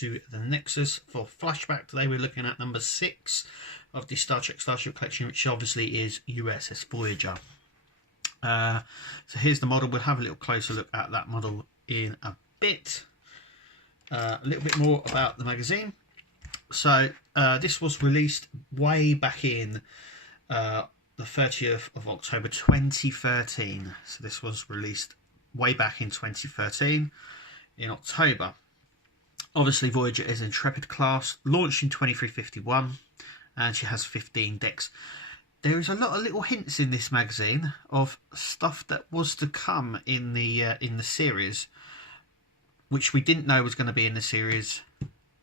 to the Nexus for Flashback. Today we're looking at number 6 of the Star Trek Starship collection, which obviously is USS Voyager. So here's the model. We'll have a little closer look at that model in a bit. A little bit more about the magazine. So this was released way back in the 30th of October 2013. So this was released way back in 2013 in October. Obviously Voyager is Intrepid class, launched in 2351, and she has 15 decks. There is a lot of little hints in this magazine of stuff that was to come in the series, which we didn't know was going to be in the series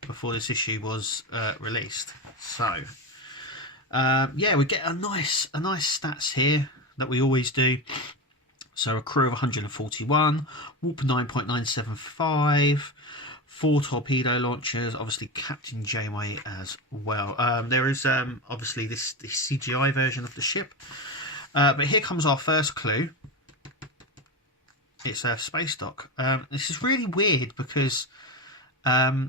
before this issue was released. So yeah, we get a nice stats here that we always do. So a crew of 141, warp 9.975, 4 torpedo launchers, obviously Captain Janeway as well. There is obviously this CGI version of the ship. But here comes our first clue. It's a space dock. This is really weird because I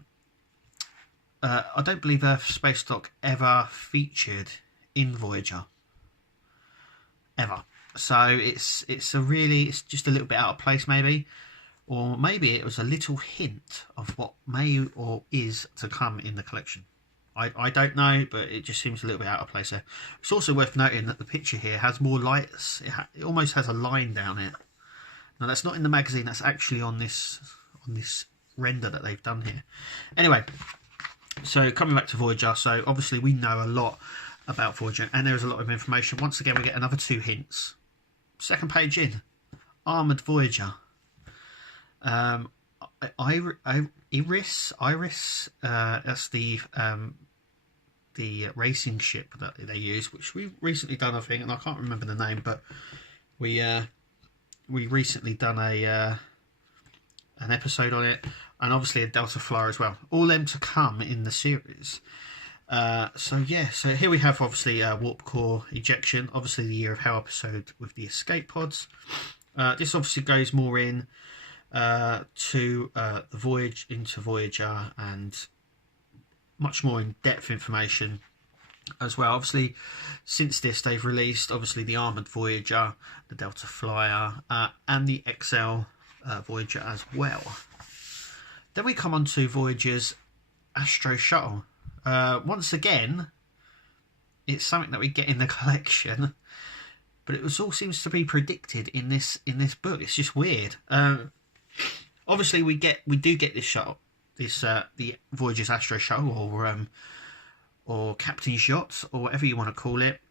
don't believe Earth space dock ever featured in Voyager. Ever. So it's just a little bit out of place maybe. Or maybe it was a little hint of what may or is to come in the collection. I don't know, but it just seems a little bit out of place there. It's also worth noting that the picture here has more lights. It almost has a line down it. Now that's not in the magazine. That's actually on this render that they've done here. Anyway, so coming back to Voyager. So obviously we know a lot about Voyager, and there is a lot of information. Once again, we get another 2 hints. Second page in, Armoured Voyager. Iris, that's the racing ship that they use, which we've recently done, I think, and I can't remember the name, but we recently done an episode on it, and obviously a Delta Flyer as well. All them to come in the series. So yeah, so here we have obviously warp core ejection, obviously the Year of Hell episode with the escape pods. This obviously goes more in to the voyage into Voyager and much more in-depth information as well. Obviously since this they've released obviously the Armoured Voyager, the Delta Flyer, and the XL Voyager as well. Then we come on to Voyager's AeroShuttle. Once again, it's something that we get in the collection, but it all seems to be predicted in this book. It's just weird. Obviously we do get this shuttle, the Voyager's AeroShuttle, or Captain's Yacht, or whatever you want to call it,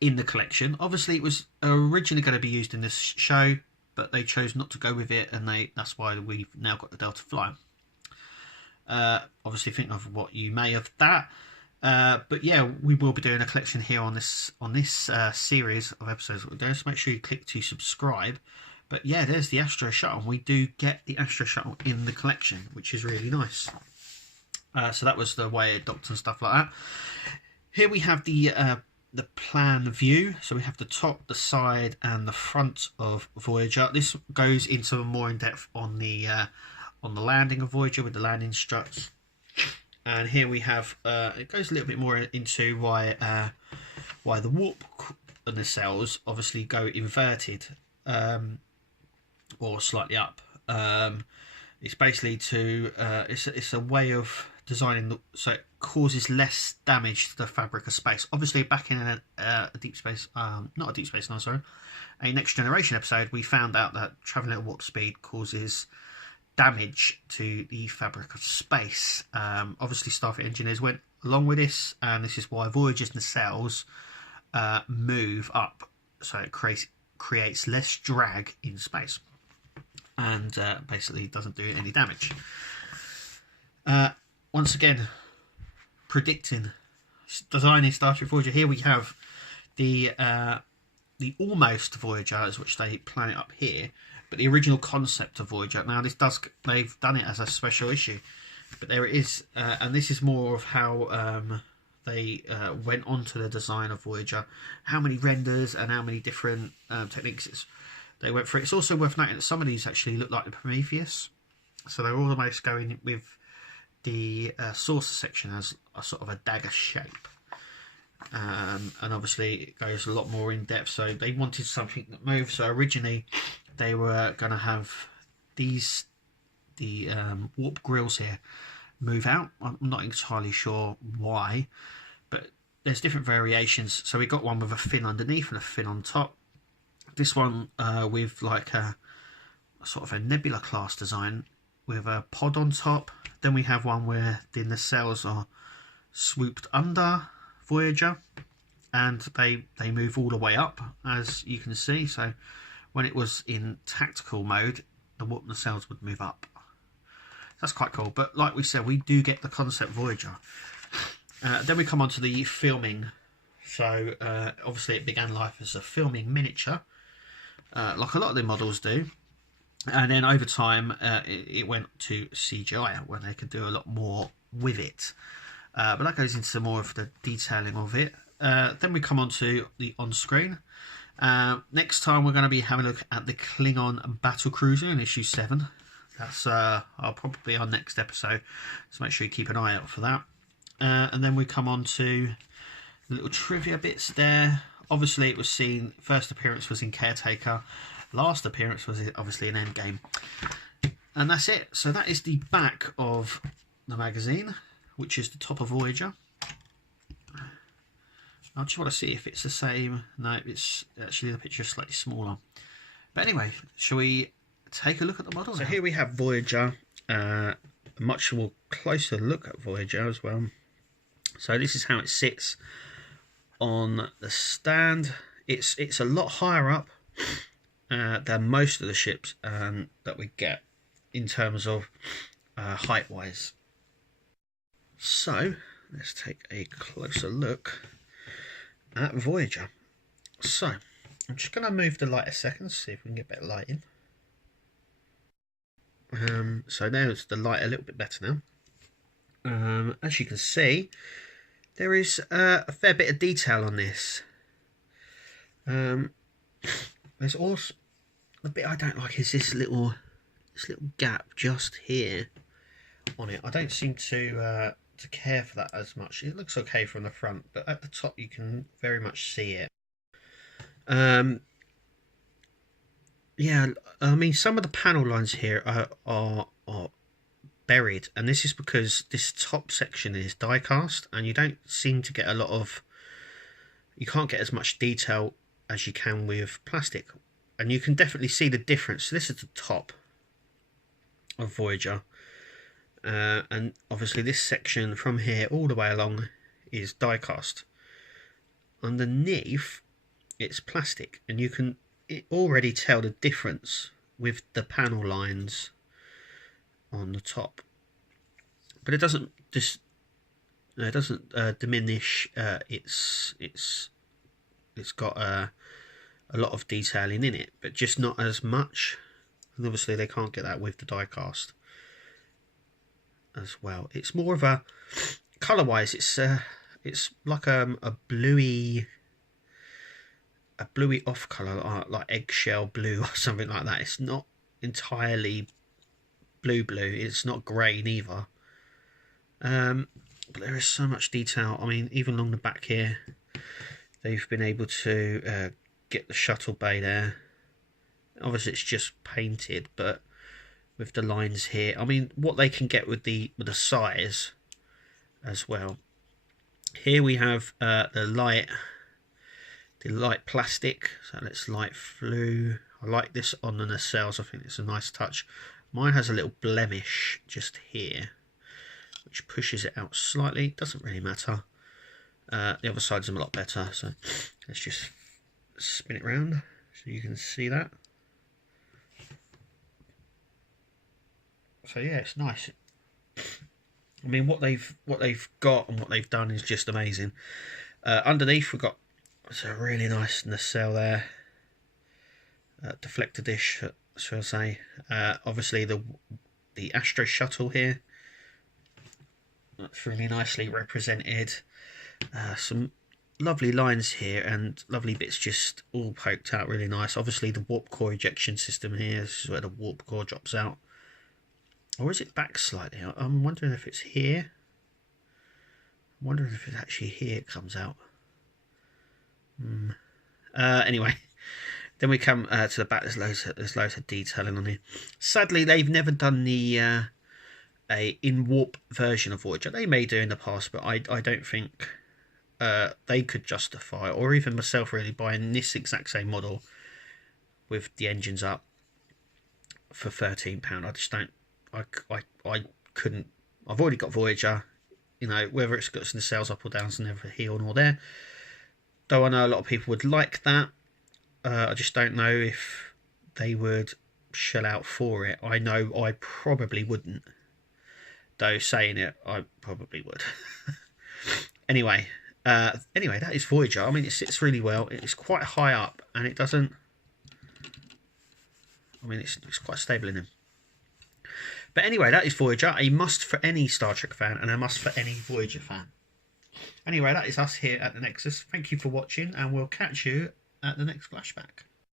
in the collection. Obviously it was originally going to be used in this show, but they chose not to go with it, and that's why we've now got the Delta Flyer. Obviously think of what you may of that, but yeah, we will be doing a collection here on this series of episodes. So make sure you click to subscribe. But yeah, there's the AeroShuttle. We do get the AeroShuttle in the collection, which is really nice. So that was the way it docked and stuff like that. Here we have the plan view. So we have the top, the side, and the front of Voyager. This goes into more in depth on the landing of Voyager with the landing struts. And here we have it goes a little bit more into why the warp nacelles obviously go inverted. Or slightly up. It's basically it's a way of designing so it causes less damage to the fabric of space. Obviously back in a Deep Space, not a Deep Space Nine, sorry, a Next Generation episode, we found out that travelling at warp speed causes damage to the fabric of space. Obviously Starfleet engineers went along with this, and this is why Voyager's nacelles move up, so it creates less drag in space, and basically doesn't do any damage. Once again, predicting, designing Starship Voyager. Here we have the almost Voyager, as which they plan it up here, but the original concept of Voyager. Now they've done it as a special issue, but there it is, and this is more of how they went on to the design of Voyager, how many renders and how many different techniques they went through. It's also worth noting that some of these actually look like the Prometheus, so they're almost going with the saucer section has a sort of a dagger shape, and obviously it goes a lot more in depth, so they wanted something that moves. So originally they were going to have the warp grills here move out. I'm not entirely sure why, but there's different variations. So we got one with a fin underneath and a fin on top. This one with like a sort of a nebula class design with a pod on top. Then we have one where the nacelles are swooped under Voyager, and they move all the way up, as you can see. So when it was in tactical mode, the warp nacelles would move up. That's quite cool. But like we said, we do get the concept Voyager. Then we come on to the filming. So obviously it began life as a filming miniature, like a lot of the models do. And then over time it went to CGI, where they could do a lot more with it. But that goes into more of the detailing of it. Then we come on to the on-screen. Next time we're going to be having a look at the Klingon battle cruiser in issue 7. That's probably our next episode, so make sure you keep an eye out for that. And then we come on to the little trivia bits there. Obviously it was seen, first appearance was in Caretaker, last appearance was obviously in Endgame. And that's it. So that is the back of the magazine, which is the top of Voyager. I just want to see if it's the same. No, it's actually, the picture is slightly smaller. But anyway, shall we take a look at the model? So here we have Voyager, a much more closer look at Voyager as well. So this is how it sits on the stand. It's a lot higher up than most of the ships that we get in terms of height wise. So let's take a closer look at Voyager. So I'm just going to move the light a second, see if we can get better lighting. So there's the light a little bit better now. As you can see, there is a fair bit of detail on this. There's also the bit I don't like is this little gap just here on it. I don't seem to care for that as much. It looks okay from the front, but at the top you can very much see it. Yeah, I mean, some of the panel lines here are buried, and this is because this top section is die cast, and you don't seem to get a lot of, you can't get as much detail as you can with plastic, and you can definitely see the difference. So this is the top of Voyager, and obviously this section from here all the way along is die cast. Underneath it's plastic, and you can already tell the difference with the panel lines on the top, but it doesn't diminish. It's got a lot of detailing in it, but just not as much, and obviously they can't get that with the die cast as well. It's more of a color wise, it's like a bluey off colour, like eggshell blue or something like that. It's not entirely blue, it's not grey neither, but there is so much detail. I mean, even along the back here they've been able to get the shuttle bay there. Obviously it's just painted, but with the lines here, I mean, what they can get with the size as well. Here we have the light plastic, so let's light flew. I like this on the nacelles, I think it's a nice touch. Mine has a little blemish just here, which pushes it out slightly. Doesn't really matter. The other side's a lot better, so let's just spin it round so you can see that. So yeah, it's nice. I mean, what they've got and what they've done is just amazing. Underneath we've got, it's a really nice nacelle there, deflector dish, shall I say. Obviously the AeroShuttle here, that's really nicely represented. Some lovely lines here and lovely bits just all poked out really nice. Obviously the warp core ejection system here, this is where the warp core drops out. Or is it back slightly? I'm wondering if it's here. I'm wondering if it's actually here it comes out. Anyway, then we come to the back. There's loads of detailing on here. Sadly, they've never done the a in-warp version of Voyager. They may do in the past, but I don't think they could justify, or even myself really, buying this exact same model with the engines up for £13. I just don't. I couldn't. I've already got Voyager. You know, whether it's got some sails up or down, it's never here nor there. Though I know a lot of people would like that. I just don't know if they would shell out for it. I know I probably wouldn't. Though saying it, I probably would. Anyway, that is Voyager. I mean, it sits really well. It's quite high up, and it doesn't. I mean, it's quite stable in them. But anyway, that is Voyager. A must for any Star Trek fan, and a must for any Voyager fan. Anyway, that is us here at the Nexus. Thank you for watching, and we'll catch you at the next Flashback.